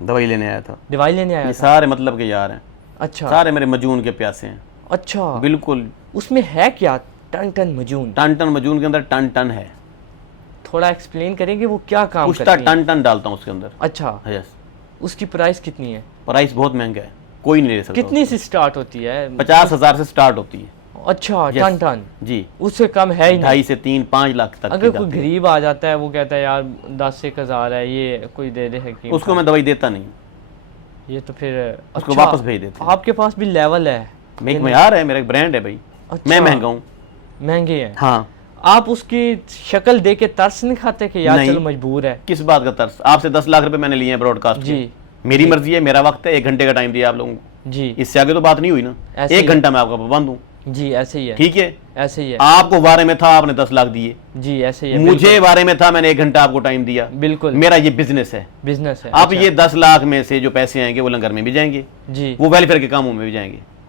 दवाई लेने आया था। दवाई लेने आया ये था? सारे मतलब के यार हैं, अच्छा सारे मेरे मजून के प्यासे हैं। अच्छा, बिल्कुल। उसमें है क्या टन टन मजून? टन टन मजून के अंदर टन टन है। थोड़ा एक्सप्लेन करेंगे वो क्या काम पुश्ता करती हैं? टन टन डालता हूँ उसके अंदर। अच्छा, यस। उसकी प्राइस कितनी है? प्राइस बहुत महंगा है, कोई नहीं ले सकता। कितनी से स्टार्ट होती है? 50,000 से स्टार्ट होती है। अच्छा, Yes. टन टन, जी। उससे कम है ही नहीं। 2.5 से 3-5 लाख तक अगर की कोई जाती है। गरीब आ जाता है, वो कहता है यार 10-1,000 है, ये कोई दे दे हकीम उसको मैं दवाई देता नहीं, ये तो फिर उसको अच्छा, वापस भेज देते हैं। आपके पास भी लेवल है? मैं एक मयार है, मेरा एक ब्रांड है भाई। अच्छा, मैं महंगा हूँ। महंगे हैं। हाँ। आप उसकी शक्ल दे के तरस नहीं खाते कि यार नहीं। चलो मजबूर है? किस बात का तरस? आपसे 10 लाख रुपए मैंने लिए हैं ब्रॉडकास्ट जी के। मेरी मर्जी है, मेरा वक्त है, 1 घंटे का टाइम दिया आप लोगों को। जी इससे आगे तो बात नहीं हुई ना। ऐसे ही 1 घंटा मैं आपका पाबंद हूँ। जी, ऐसे ही है। ठीक है। ऐसे ही है। आपको बारे में था, आपने 10 लाख दिए। जी, ऐसे ही है। मुझे बारे में था, मैंने 1 घंटा आपको टाइम दिया। बिल्कुल मेरा ये बिजनेस है। बिजनेस है। अब अच्छा। ये 10 लाख में से जो पैसे आएंगे वो लंगर में भी जाएंगे, जी वो वेलफेयर के कामों में भी जाएंगे।